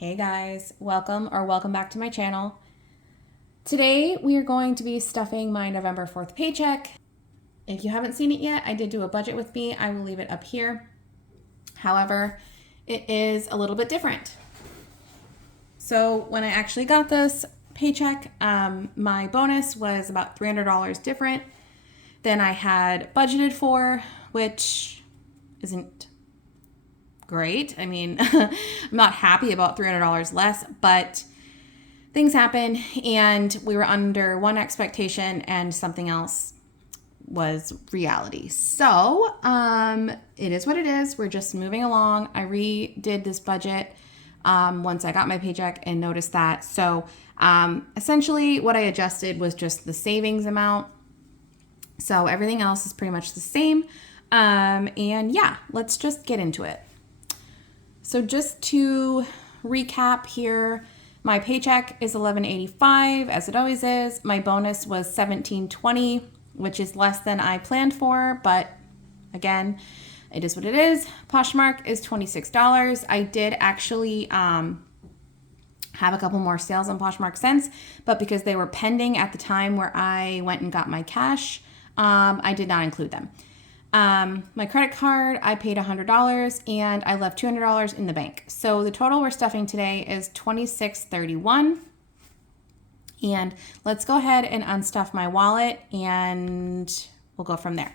Hey guys, welcome back to my channel. Today we are going to be stuffing my November 4th paycheck. If you haven't seen it yet, I did do a budget with me. I will leave it up here. However, it is a little bit different. So when I actually got this paycheck, my bonus was about $300 different than I had budgeted for, which isn't great. I mean, I'm not happy about $300 less, but things happen and we were under one expectation and something else was reality. So, it is what it is. We're just moving along. I redid this budget once I got my paycheck and noticed that. So, essentially what I adjusted was just the savings amount. So everything else is pretty much the same. And yeah, let's just get into it. So just to recap here, my paycheck is $11.85 as it always is. My bonus was $17.20, which is less than I planned for, but again, it is what it is. Poshmark is $26. I did actually have a couple more sales on Poshmark since, but because they were pending at the time where I went and got my cash, I did not include them. My credit card, I paid $100 and I left $200 in the bank. So the total we're stuffing today is $26.31. And let's go ahead and unstuff my wallet and we'll go from there.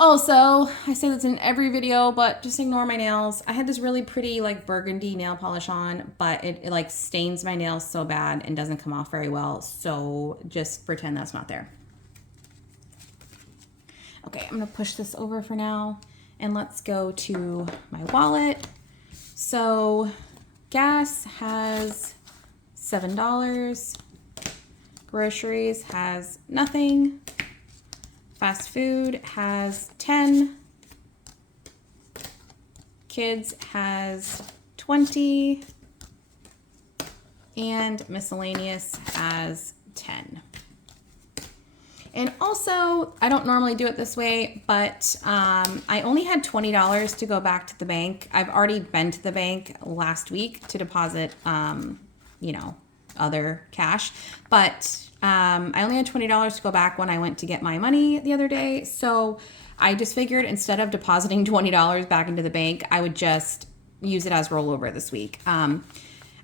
Also, I say this in every video, but just ignore my nails. I had this really pretty like burgundy nail polish on, but it like stains my nails so bad and doesn't come off very well. So just pretend that's not there. Okay, I'm gonna push this over for now and let's go to my wallet. So gas has $7. Groceries has nothing. Fast food has 10. Kids has 20. And miscellaneous has 10. And also, I don't normally do it this way, but I only had $20 to go back to the bank. I've already been to the bank last week to deposit, other cash. But I only had $20 to go back when I went to get my money the other day. So I just figured instead of depositing $20 back into the bank, I would just use it as rollover this week.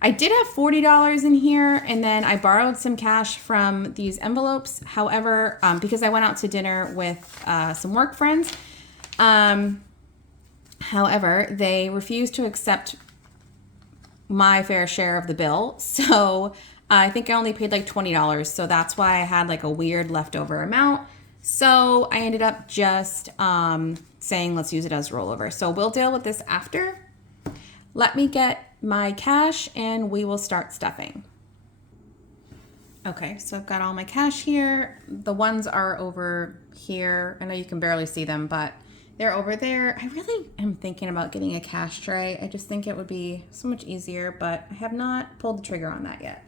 I did have $40 in here, and then I borrowed some cash from these envelopes. However, because I went out to dinner with some work friends, however, they refused to accept my fair share of the bill. So I think I only paid like $20. So that's why I had like a weird leftover amount. So I ended up just saying, let's use it as rollover. So we'll deal with this after. Let me get my cash and we will start stuffing. Okay, so I've got all my cash here. The ones are over here. I know you can barely see them, but they're over there. I really am thinking about getting a cash tray. I just think it would be so much easier, but I have not pulled the trigger on that yet.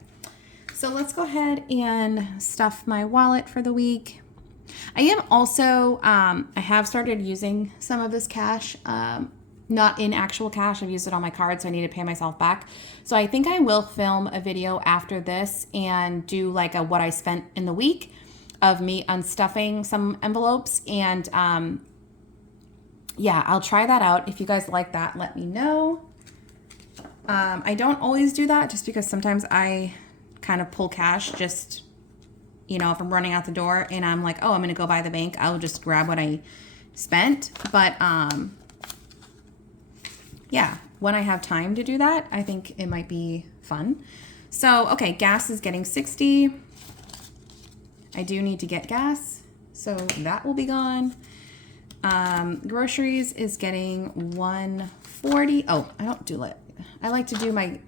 So let's go ahead and stuff my wallet for the week. I am also, I have started using some of this cash, not in actual cash. I've used it on my card, so I need to pay myself back. So I think I will film a video after this and do like a what I spent in the week of me unstuffing some envelopes. And yeah, I'll try that out. If you guys like that, let me know. I don't always do that just because sometimes I kind of pull cash just, if I'm running out the door and I'm like, oh, I'm going to go by the bank, I'll just grab what I spent. But yeah, when I have time to do that, I think it might be fun. So, okay, gas is getting 60. I do need to get gas, so that will be gone. Groceries is getting 140. Oh, I don't do it. I like to do my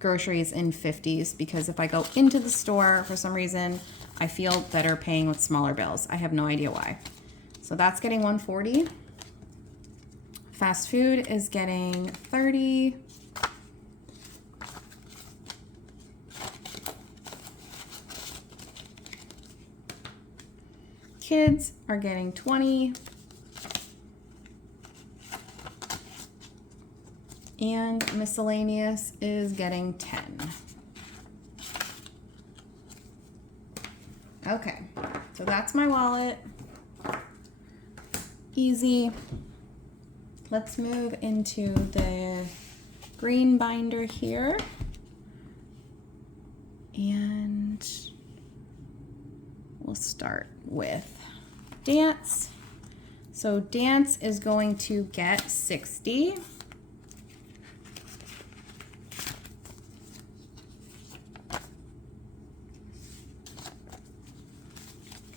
groceries in 50s because if I go into the store for some reason, I feel better paying with smaller bills. I have no idea why. So that's getting 140. Fast food is getting 30. Kids are getting 20. And miscellaneous is getting 10. Okay, so that's my wallet. Easy. Let's move into the green binder here. And we'll start with dance. So dance is going to get 60.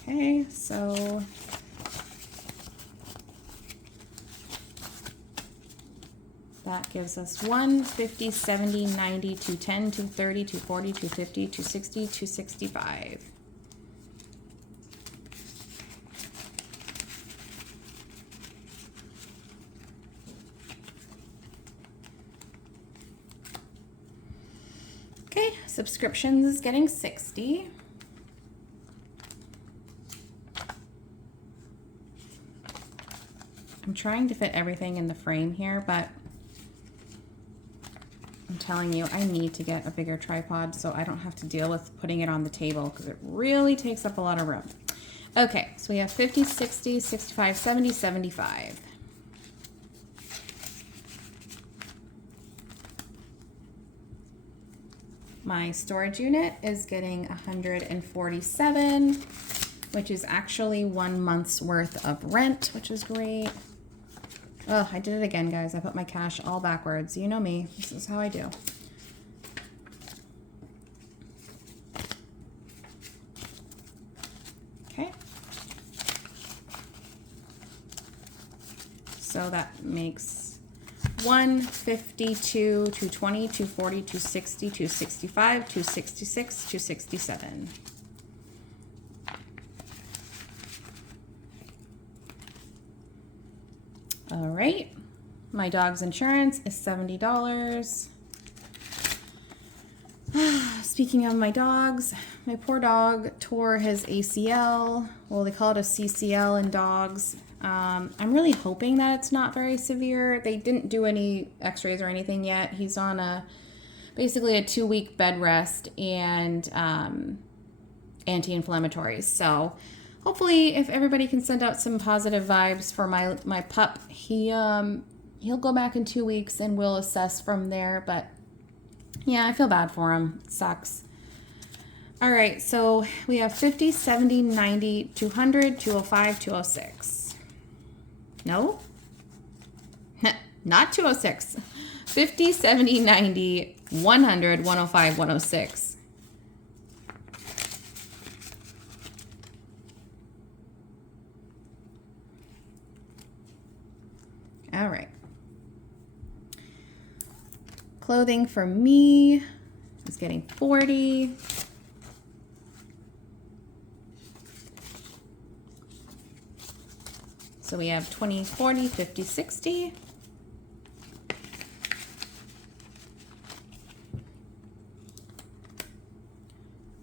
Okay, so that gives us 1, 50, 70, 90, 210, 230, 240, 250, 260, 265. Okay, subscriptions is getting 60. I'm trying to fit everything in the frame here, but I'm telling you, I need to get a bigger tripod so I don't have to deal with putting it on the table because it really takes up a lot of room. Okay, so we have 50, 60, 65, 70, 75. My storage unit is getting 147, which is actually 1 month's worth of rent, which is great. Oh, I did it again, guys. I put my cash all backwards. You know me. This is how I do. Okay. So that makes 152, 220, 240, 260, 265, 266, 267. All right, my dog's insurance is $70. Speaking of my dogs, my poor dog tore his ACL. Well, they call it a CCL in dogs. I'm really hoping that it's not very severe. They didn't do any x-rays or anything yet. He's on basically a 2-week bed rest and anti-inflammatories. So hopefully, if everybody can send out some positive vibes for my pup, he'll go back in 2 weeks and we'll assess from there. But yeah, I feel bad for him. It sucks. All right, so we have 50, 70, 90, 200, 205, 206. No? Not 206. 50, 70, 90, 100, 105, 106. All right. Clothing for me is getting 40. So we have 20, 40, 50, 60.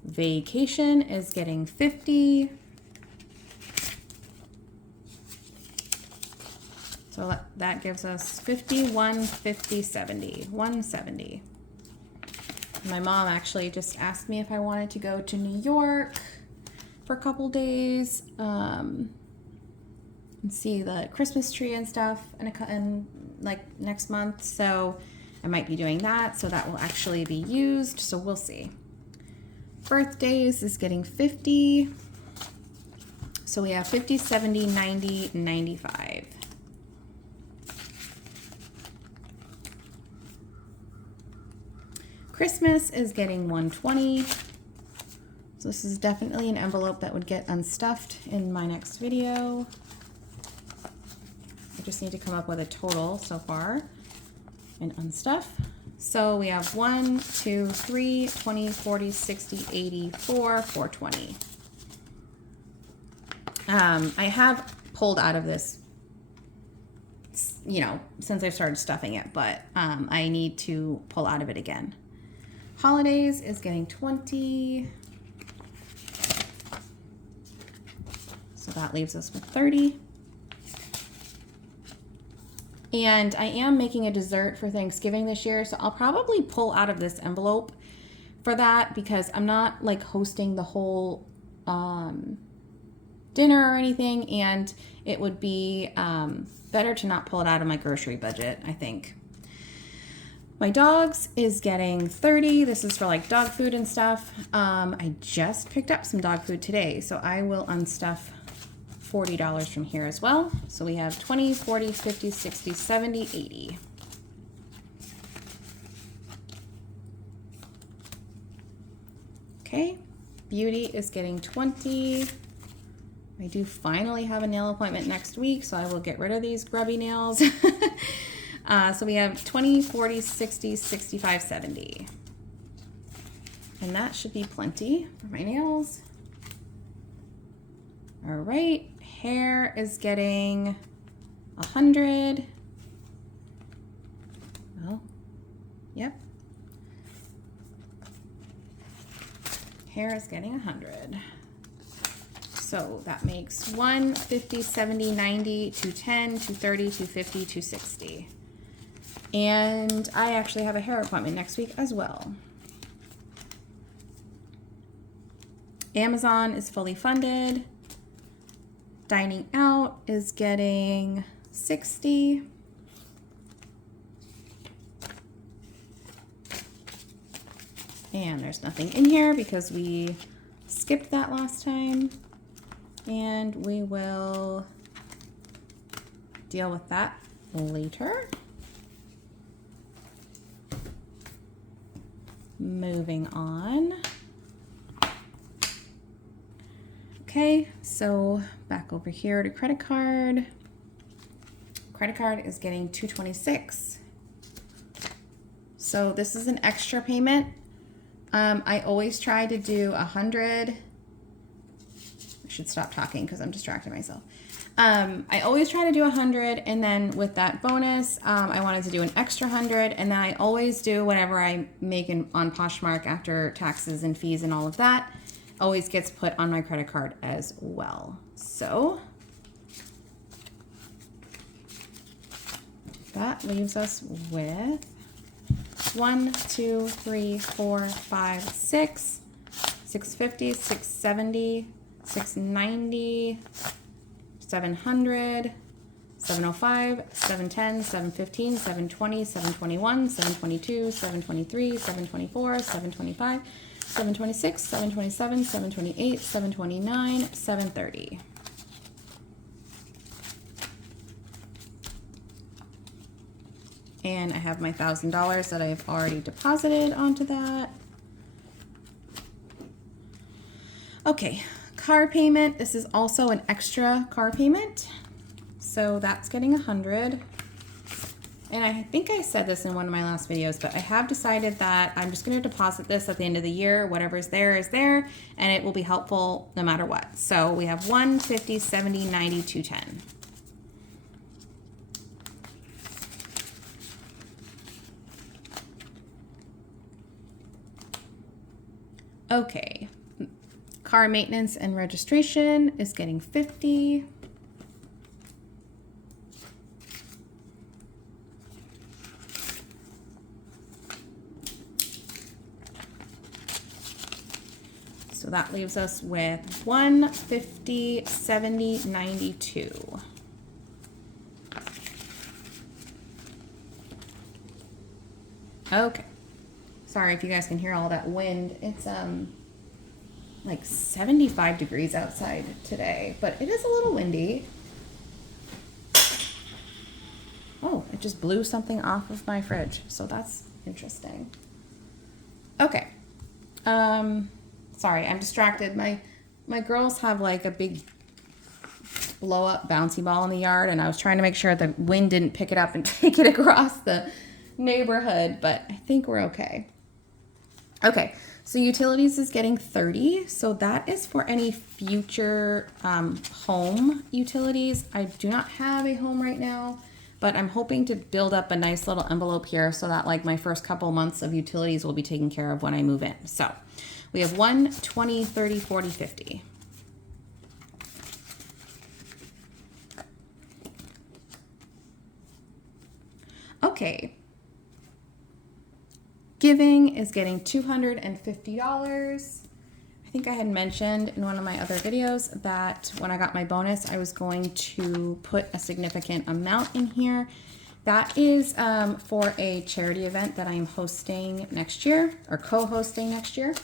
Vacation is getting 50. So that gives us 50, 150, 70, 170. My mom actually just asked me if I wanted to go to New York for a couple days and see the Christmas tree and stuff and like next month. So I might be doing that. So that will actually be used. So we'll see. Birthdays is getting 50. So we have 50, 70, 90, 95. Christmas is getting 120. So this is definitely an envelope that would get unstuffed in my next video. I just need to come up with a total so far and unstuff. So we have 1, 2, 3, 20, 40, 60, 80, 420. I have pulled out of this, since I've started stuffing it, but I need to pull out of it again. Holidays is getting 20. So that leaves us with 30. And I am making a dessert for Thanksgiving this year, so I'll probably pull out of this envelope for that because I'm not like hosting the whole dinner or anything, and it would be better to not pull it out of my grocery budget, I think. My dogs is getting 30. This is for like dog food and stuff. I just picked up some dog food today, so I will unstuff $40 from here as well. So we have 20, 40, 50, 60, 70, 80. Okay, Beauty is getting 20. I do finally have a nail appointment next week, so I will get rid of these grubby nails. So we have 20, 40, 60, 65, 70. And that should be plenty for my nails. All right, hair is getting 100. Well, yep. Hair is getting 100. So that makes 1, 50, 70, 90, 210, 230, 250, 260. And I actually have a hair appointment next week as well. Amazon is fully funded. Dining out is getting 60. And there's nothing in here because we skipped that last time. And we will deal with that later. Moving on. Okay, so back over here to credit card. Credit card is getting 226. So this is an extra payment. I always try to do 100. I should stop talking because I'm distracting myself. I always try to do 100, and then with that bonus, I wanted to do an extra 100, and then I always do whatever I make on Poshmark after taxes and fees and all of that. Always gets put on my credit card as well. So that leaves us with 1, 2, 3, 4, 5, 6, 650, 670, 690, 700, 705, 710, 715, 720, 721, 722, 723, 724, 725, 726, 727, 728, 729, 730. And I have my $1,000 that I've already deposited onto that. Okay, car payment. This is also an extra car payment. So that's getting 100. And I think I said this in one of my last videos, but I have decided that I'm just going to deposit this at the end of the year. Whatever's there is there, and it will be helpful no matter what. So we have 1, 50, 70, 90, 210. Okay, car maintenance and registration is getting 50. So that leaves us with 1, 50, 70, 92. Okay. Sorry if you guys can hear all that wind. It's like 75 degrees outside today, but it is a little windy. Oh, it just blew something off of my fridge, so that's interesting. Okay. Sorry, I'm distracted. My girls have like a big blow up bouncy ball in the yard, and I was trying to make sure the wind didn't pick it up and take it across the neighborhood, but I think we're okay. Okay, so utilities is getting 30. So that is for any future home utilities. I do not have a home right now, but I'm hoping to build up a nice little envelope here so that like my first couple months of utilities will be taken care of when I move in. So we have 1, 20, 30, 40, 50. Okay. Giving is getting $250. I think I had mentioned in one of my other videos that when I got my bonus, I was going to put a significant amount in here. That is for a charity event that I'm hosting next year, or co-hosting next year.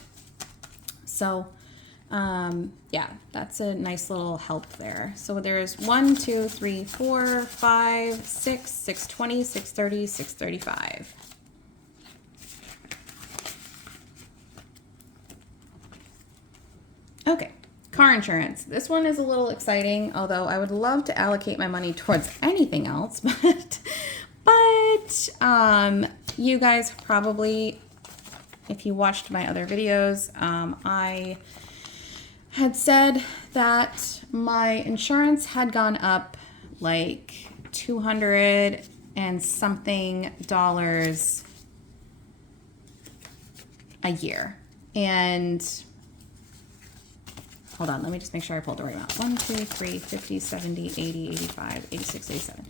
So yeah, that's a nice little help there. So there's 1, 2, 3, 4, 5, 6, 620, 630, 635. Okay, car insurance. This one is a little exciting, although I would love to allocate my money towards anything else, but you guys probably, if you watched my other videos, I had said that my insurance had gone up like $200 and something a year. And hold on, let me just make sure I pulled the right amount. 1, 2, 3, 50, 70, 80, 85, 86, 87.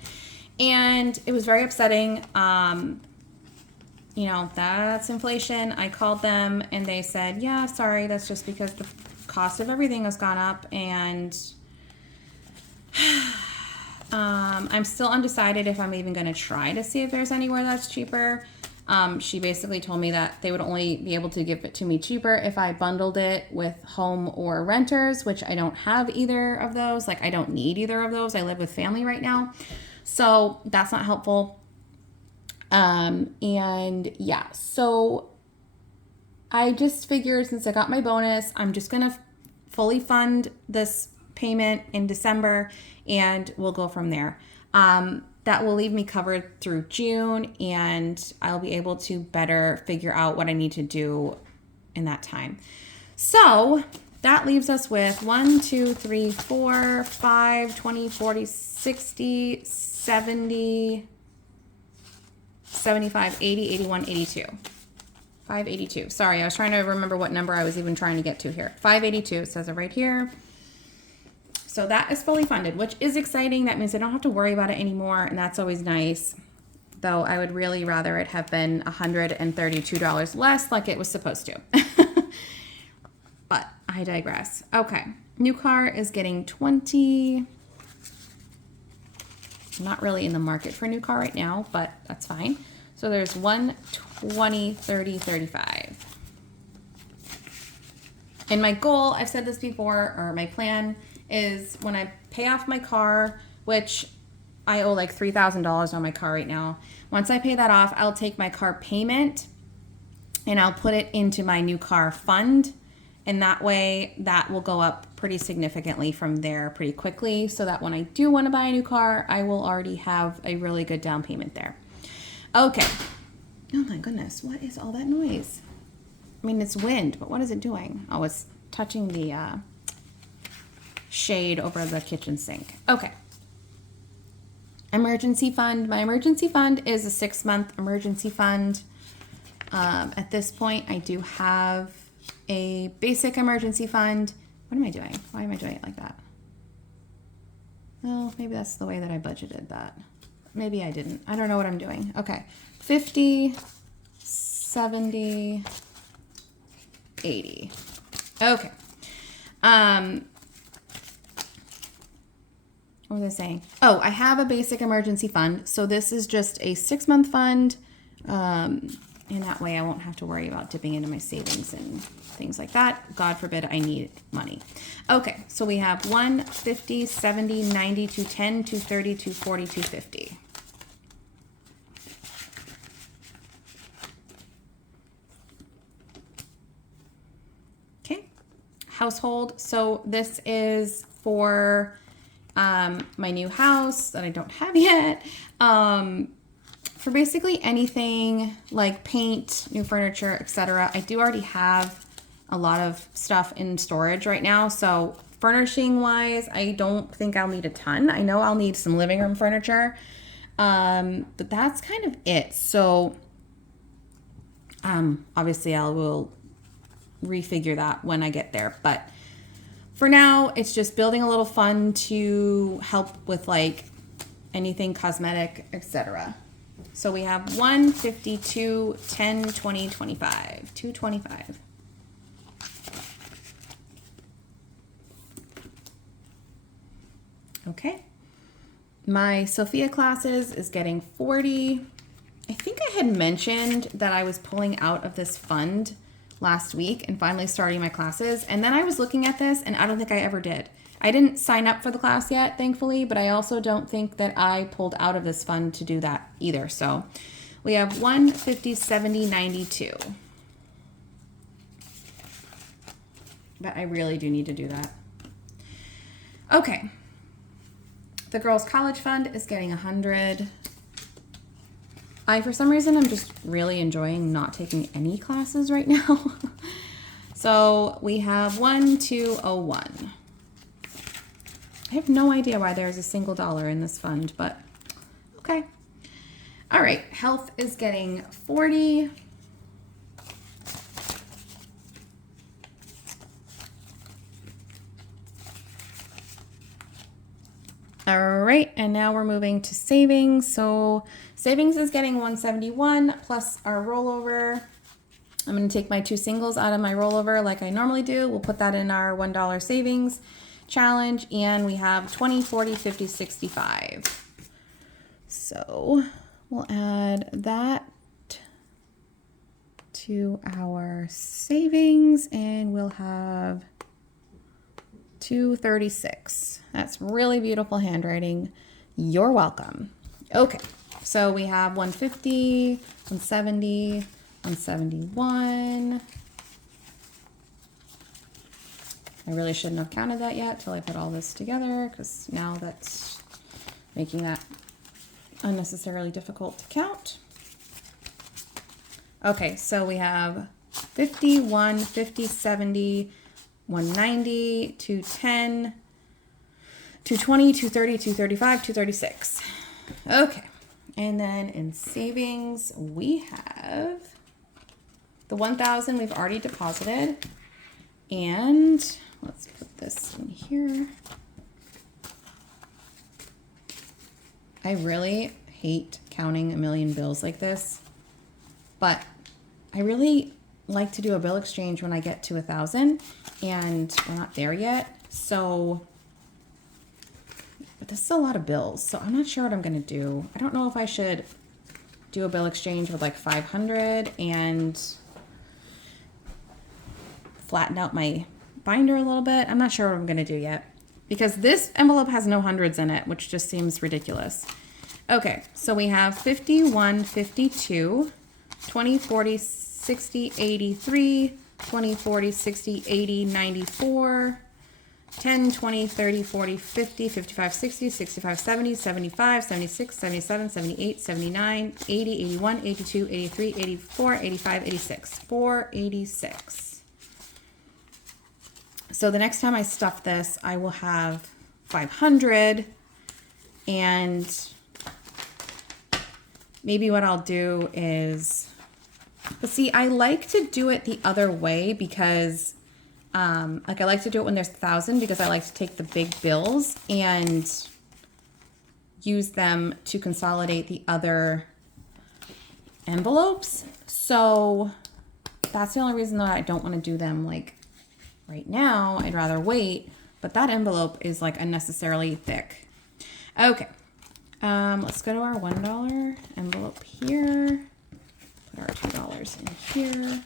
And it was very upsetting. You know, that's inflation. I called them and they said, yeah, sorry, that's just because the cost of everything has gone up. And I'm still undecided if I'm even going to try to see if there's anywhere that's cheaper. She basically told me that they would only be able to give it to me cheaper if I bundled it with home or renters, which I don't have either of those. Like, I don't need either of those. I live with family right now. So that's not helpful. And yeah, so I just figured since I got my bonus, I'm just going to fully fund this payment in December and we'll go from there. That will leave me covered through June and I'll be able to better figure out what I need to do in that time. So that leaves us with 1, 2, 3, 4, 5, 20, 40, 60, 70, 75, 80, 81, 82. 582. Sorry, I was trying to remember what number I was even trying to get to here. 582, it says it right here. So that is fully funded, which is exciting. That means I don't have to worry about it anymore, and that's always nice. Though I would really rather it have been $132 less like it was supposed to. But I digress. Okay, new car is getting 20. I'm not really in the market for a new car right now, but that's fine. So there's 1, 20, 30, 35. And my goal, I've said this before, or my plan is when I pay off my car, which I owe like $3,000 on my car right now. Once I pay that off, I'll take my car payment and I'll put it into my new car fund. And that way that will go up pretty significantly from there pretty quickly, so that when I do want to buy a new car, I will already have a really good down payment there. Okay. Oh my goodness, what is all that noise? I mean, it's wind, but what is it doing? Oh, it's touching the shade over the kitchen sink. Okay. Emergency fund. My emergency fund is a 6-month emergency fund. At this point, I do have a basic emergency fund. What am I doing? Why am I doing it like that? Well, maybe that's the way that I budgeted that. Maybe I didn't. I don't know what I'm doing. Okay. 50, 70, 80. Okay. What was I saying? Oh, I have a basic emergency fund. So this is just a 6-month fund. And that way I won't have to worry about dipping into my savings and things like that. God forbid I need money. Okay, so we have 1, 50, 70, 90, 210, 230, 240, 250. Okay, household. So this is for my new house that I don't have yet. For basically anything like paint, new furniture, etc. I do already have a lot of stuff in storage right now. So furnishing wise, I don't think I'll need a ton. I know I'll need some living room furniture. But that's kind of it. So obviously I will refigure that when I get there. But for now, it's just building a little fund to help with like anything cosmetic, etc. So we have 1, 52, 10, 20, 25. 225. Okay. My Sophia classes is getting 40. I think I had mentioned that I was pulling out of this fund last week and finally starting my classes. And then I was looking at this and I don't think I ever did. I didn't sign up for the class yet, thankfully, but I also don't think that I pulled out of this fund to do that either. So we have 1, 50, 70, 92. But I really do need to do that. Okay. The girls' college fund is getting 100. For some reason, I'm just really enjoying not taking any classes right now. So we have 1201. I have no idea why there's a single dollar in this fund, but okay. All right, health is getting 40. All right, and now we're moving to savings. So savings is getting 171 plus our rollover. I'm going to take my 2 singles out of my rollover like I normally do. We'll put that in our $1 savings challenge, and we have 20, 40, 50, 65. So we'll add that to our savings, and we'll have 236. That's really beautiful handwriting. You're welcome. Okay, so we have 150, 170, 171. I really shouldn't have counted that yet till I put all this together, because now that's making that unnecessarily difficult to count. Okay, so we have 51, 50, 70, 190, 210, 220, 230, 235, 236. Okay, and then in savings, we have the 1,000 we've already deposited, and let's put this in here. I really hate counting a million bills like this, but I really like to do a bill exchange when I get to 1,000, and we're not there yet. So, but this is a lot of bills, so I'm not sure what I'm gonna do. I don't know if I should do a bill exchange with like 500 and flatten out my binder a little bit. I'm not sure what I'm gonna do yet, because this envelope has no hundreds in it, which just seems ridiculous. Okay, so we have 51, 52, 20, 40, 60, 83, 20, 40, 60, 80, 94, 10, 20, 30, 40, 50, 55, 60, 65, 70, 75, 76, 77, 78, 79, 80, 81, 82, 83, 84, 85, 86. 486. So the next time I stuff this, I will have 500, and maybe what I'll do is, but see, I like to do it the other way because, like I like to do it when there's 1,000, because I like to take the big bills and use them to consolidate the other envelopes. So that's the only reason that I don't want to do them like right now. I'd rather wait, but that envelope is like unnecessarily thick. Okay. Let's go to our $1 envelope here. Put our $2 in here.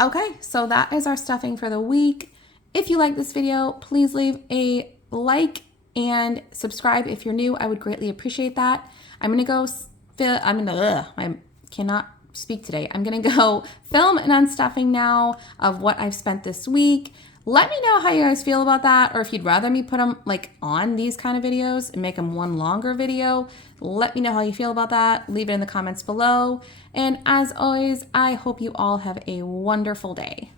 Okay, so that is our stuffing for the week. If you like this video, please leave a like and subscribe if you're new. I would greatly appreciate that. I'm gonna go I cannot speak today. I'm gonna go film an unstuffing now of what I've spent this week. Let me know how you guys feel about that, or if you'd rather me put them like on these kind of videos and make them one longer video. Let me know how you feel about that. Leave it in the comments below. And as always, I hope you all have a wonderful day.